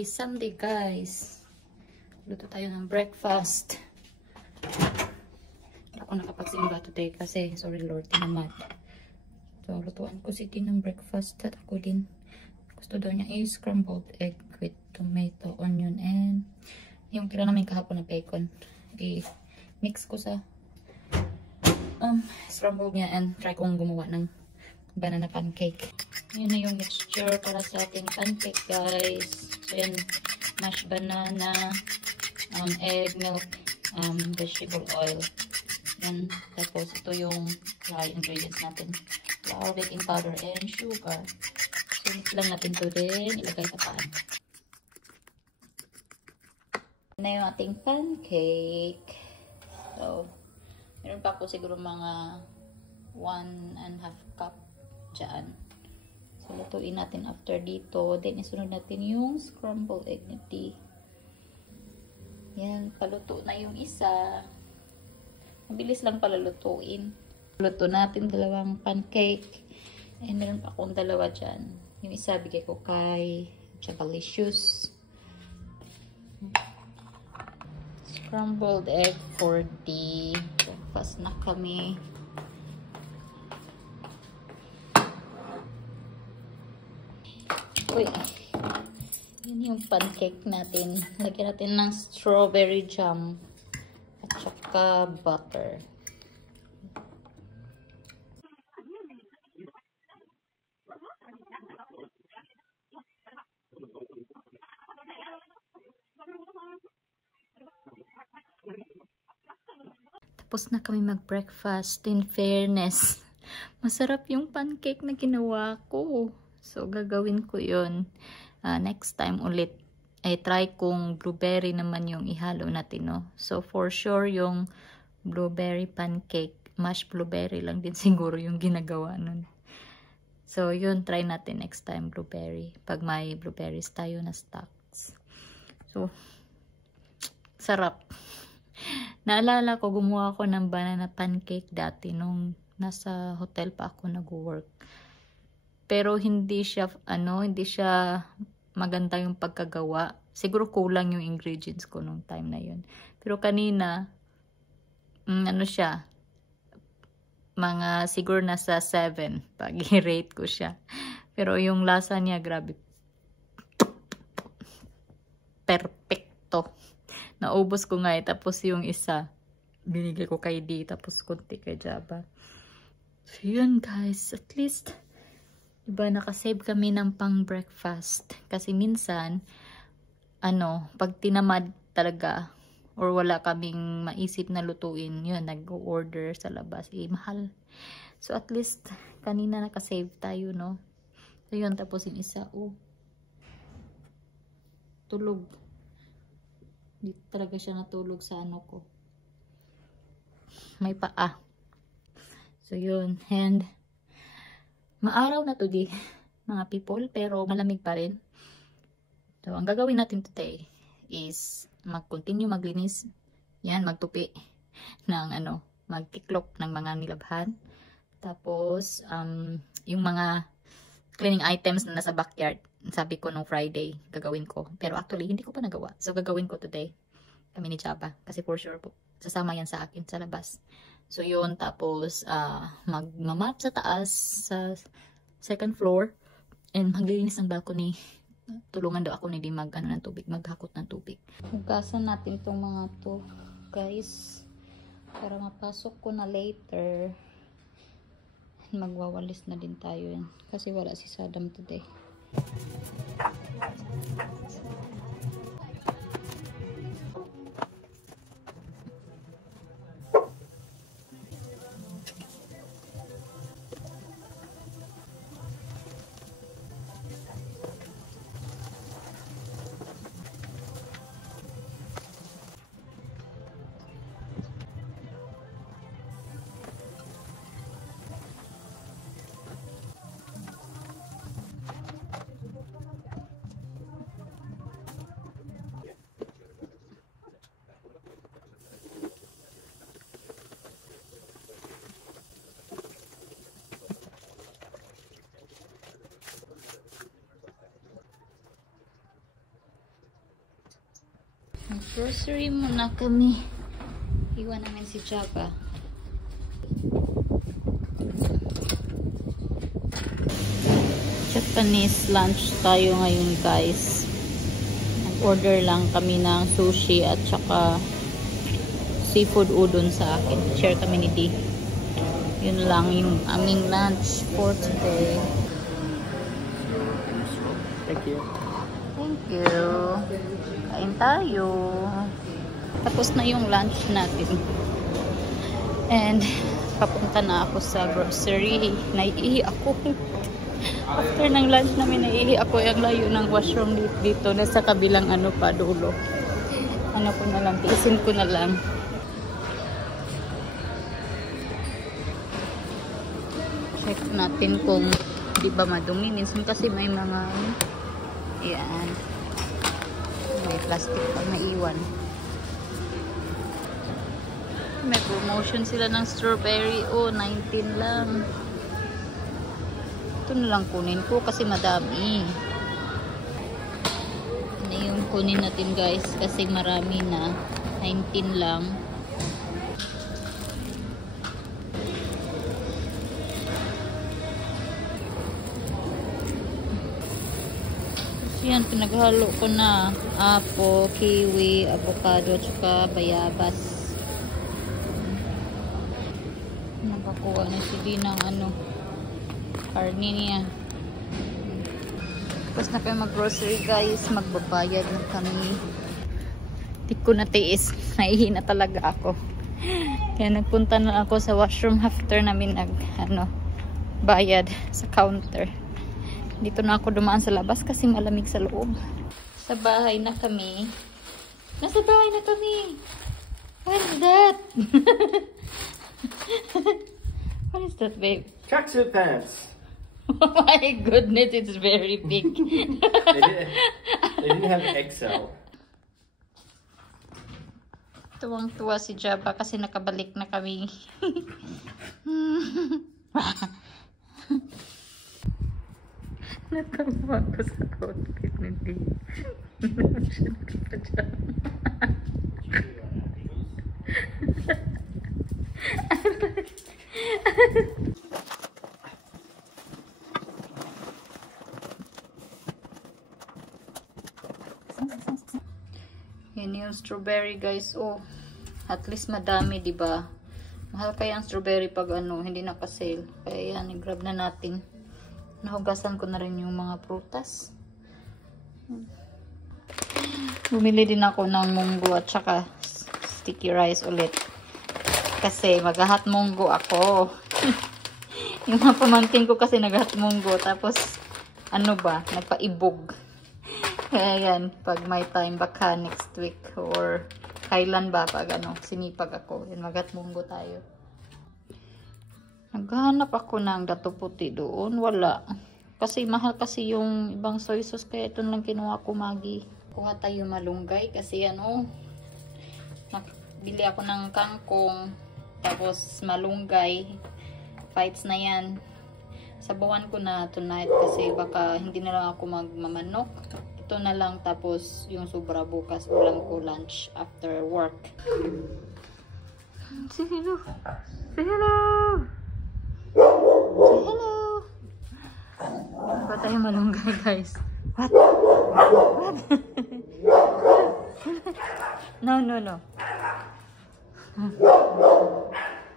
Happy Sunday, guys. Luto tayo ng breakfast. Hindi ako nakapagsimba today kasi, sorry Lord, tinamad. So, lutuan ko si Tin ng breakfast at ako din. Gusto daw niya is scrambled egg with tomato, onion, and yung tira namin kahapon na bacon. I-mix ko sa scrambled niya and try kong gumawa ng banana pancake. Yun na yung mixture para sa ating pancake, guys. So, yan, mashed banana, egg, milk, vegetable oil. Yan. Tapos, ito yung dry ingredients natin. Flour, baking powder, and sugar. So, mix lang natin ito din. Ilagay sa pan. Yan na yung ating pancake. So, meron pa ako siguro mga 1.5 cup dyan. So, lutuin natin after dito. Then, isunod natin yung scrambled egg na tea. Yan, paluto na yung isa. Mabilis lang pala lutuin. Luto natin dalawang pancake. And meron pa akong dalawa dyan. Yung isa, bigay ko kay Chabalicious. Scrambled egg for the breakfast na kami. Uy, yun yung pancake natin. Lagyan natin ng strawberry jam at saka butter. Tapos na kami mag-breakfast. In fairness, masarap yung pancake na ginawa ko. So, gagawin ko yun. Next time ulit, ay try kong blueberry naman yung ihalo natin, no? So, for sure, yung blueberry pancake, mashed blueberry lang din siguro yung ginagawa nun. So, yun, try natin next time, blueberry. Pag may blueberries tayo na stocks. So, sarap. Naalala ko, gumawa ako ng banana pancake dati nung nasa hotel pa ako nag-work. Pero hindi siya maganda yung pagkagawa. Siguro kulang yung ingredients ko nung time na yun. Pero kanina, siya, mga siguro nasa 7 pag i-rate ko siya. Pero yung lasa niya, grabe. Perfecto. Naubos ko nga tapos yung isa, binigay ko kay D, tapos konti kay Jaba. So yun, guys, at least diba, nakasave kami ng pang breakfast. Kasi minsan, pag tinamad talaga, or wala kaming maisip na lutuin, yun, nag-order sa labas, mahal. So, at least, kanina nakasave tayo, no? So, yun, tapos yung isa, tulog. Hindi talaga siya natulog sa ko. May paa. So, yun, and maaraw na today, mga people, pero malamig pa rin. So, ang gagawin natin today is mag-continue maglinis. Yan, magtupi ng magtiklop ng mga nilabhan. Tapos, yung mga cleaning items na nasa backyard, sabi ko nung Friday, gagawin ko. Pero actually, hindi ko pa nagawa. So, gagawin ko today. Kami ni Chaba. Kasi for sure po, sasama yan sa akin sa labas. So, yun. Tapos, magmamap sa taas, sa second floor. And maglilinis ng balcony. Tulungan daw ako ni Di ng tubig, maghakot ng tubig. Hugasan natin tong mga to, guys. Para mapasok ko na later. Magwawalis na din tayo yan. Kasi wala si Saddam today. Grocery muna kami. Iwan namin si Java. Japanese lunch tayo ngayon, guys. Nag-order lang kami ng sushi at saka seafood udon sa akin. Share kami ni D. Yun lang yung aming lunch for today. Thank you. Thank you. Kain tayo. Tapos na yung lunch natin. And papunta na ako sa grocery. Naiihi ako. After ng lunch namin, naiihi ako. Yung layo ng washroom dito. Nasa kabilang ano pa, dulo. Ano ko na lang, tiisin ko na lang. Check natin kung di ba madumi. Minsan kasi may mga yan. May plastic pa maiwan. May promotion sila ng strawberry. Oh, 19 lang. Ito na lang kunin ko kasi madami. Ano yung kunin natin, guys, kasi marami na. 19 lang. Yan, pinaghalo ko na apple, kiwi, avocado, tsaka bayabas. Nakakuha na si D ng ano, karne niya. Tapos na kayo mag-grocery, guys. Magbabayad na kami. Di ko na tiis. Naihi na talaga ako. Kaya nagpunta na ako sa washroom after namin bayad sa counter. Dito na ako dumaan sa labas kasi malamig sa loob. Sa bahay na kami. Nasa bahay na kami. What is that? What is that, babe? Tracksuit pants. Oh my goodness, it's very big. They didn't have XL. Tuwang-tuwa si Java kasi nakabalik na kami. Natawa ko sa outfit ni D. Siya nagpa-jama. Yan yung strawberry, guys. Oh, at least madami, diba? Mahal kaya ang strawberry pag hindi naka-sale. Kaya yan, i-grab na natin. Nahugasan ko na rin yung mga prutas. Bumili din ako ng munggo at saka sticky rice ulit. Kasi mag-hot munggo ako. Yung mga pamangkin ko kasi nag-hot munggo. Tapos, nagpaibog. Kaya yan, pag may time baka next week or kailan ba pag sinipag ako. Yan, mag-hot munggo tayo. Naghahanap ako ng dato puti doon. Wala. Kasi mahal kasi yung ibang soy sauce. Kaya ito lang kinuha ko, Maggi. Kuha tayo malunggay. Kasi bili ako ng kangkong. Tapos malunggay. Fights na yan. Sabawan ko na tonight. Kasi baka hindi na lang ako magmamanok. Ito na lang. Tapos yung sobra bukas. Ulam ko lunch after work. Say hello. Say hello. Say hello. Ba tayo malunggay, guys? What? What? No, no, no.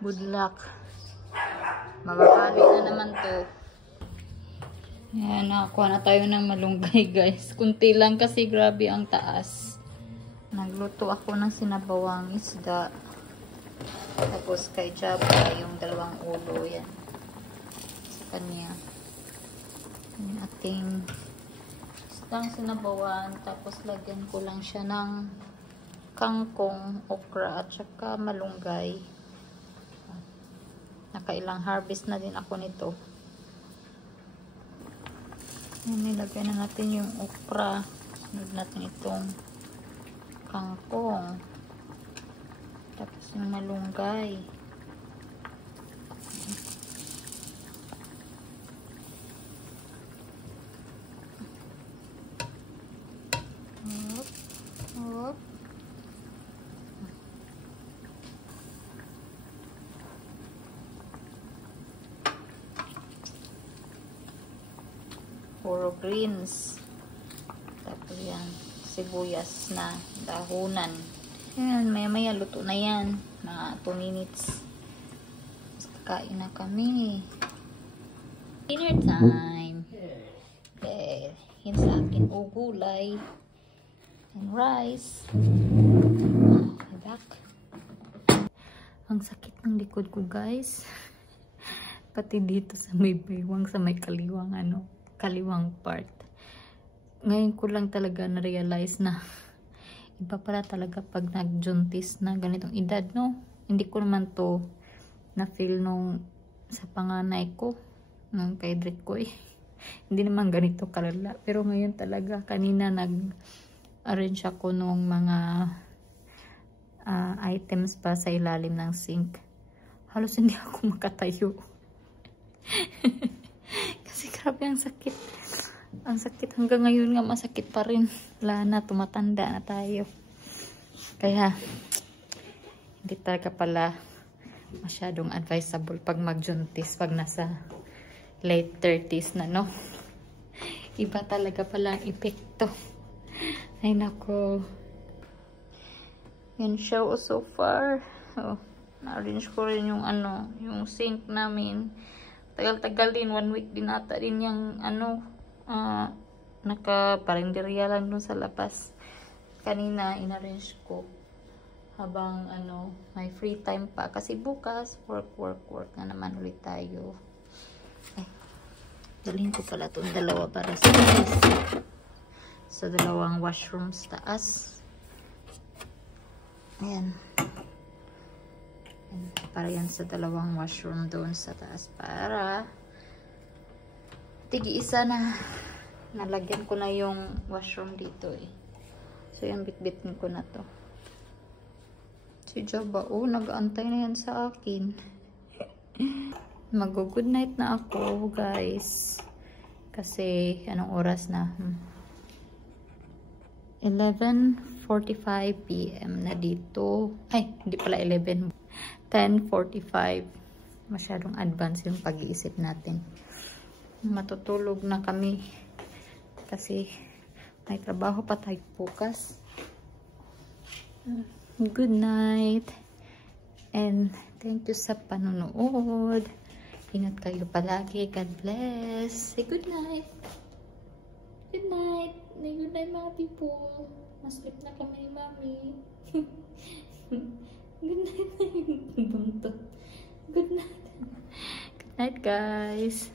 Good luck. Makakali na naman to. Yan, nakakuha na tayo ng malunggay, guys. Kunti lang kasi grabe ang taas. Nagluto ako ng sinabawang isda. Tapos kay Jabba, yung dalawang ulo, yan. Sa kanya. Yung ating isdang sinabawan. Tapos lagyan ko lang siya ng kangkong, okra, at saka malunggay. Nakailang harvest na din ako nito. Yan, nilagay na natin yung okra. Sunod natin itong kangkong. Tapos yung malunggay. Hop, hop. Puro greens. Tapos yan, sibuyas na dahunan. Ayan, maya-maya luto na yan. Mga 2 minutes. Tapos kakain na kami. Dinner time. Okay. Yan sa akin, gulay. And rice. Okay, back. Ang sakit ng likod ko, guys. Pati dito sa may baywang, sa may kaliwang, kaliwang part. Ngayon ko lang talaga na-realize na iba pala talaga pag nag-juntis na ganitong edad, no? Hindi ko naman to na-feel nung sa panganay ko, nung kay Drake ko eh. Hindi naman ganito kalala. Pero ngayon talaga, kanina nag-arrange ako nung mga items pa sa ilalim ng sink. Halos hindi ako makatayo. Kasi grabe ang sakit. Ang sakit hanggang ngayon nga, masakit pa rin. Wala na, tumatanda na tayo. Kaya hindi talaga pala masyadong advisable pag mag-juntis pag nasa late 30s na, no? Iba talaga pala ang epekto. Ay nako. Yan siya so far. Oh, na-arrange ko rin yung yung sink namin. Tagal-tagal din, 1 week din ata din yung naka-parinderya lang dun sa labas. Kanina inarrange ko habang may free time pa kasi bukas work na naman ulit tayo. Ay, dalhin ko pala itong dalawa para sa dalawang washrooms taas. Ayan. Para yan sa dalawang washroom doon sa taas, para tigi-isa na nalagyan ko na yung washroom dito eh. So yan, bitbitin ko na to. Si Jaba, nag-aantay na yan sa akin. Mag-good night na ako, guys. Kasi anong oras na? 11:45 PM na dito. Ay, hindi pala 11. 10:45. Masyadong advance yung pag-iisip natin. Matutulog na kami. Kasi may trabaho pa tayo bukas. Good night. And thank you sa panonood. Ingat kayo palagi. God bless. Say good night. Good night. Good night mga people. Maslip na kami ni Mami. Good night na yung buntot. Good night. Good night, guys.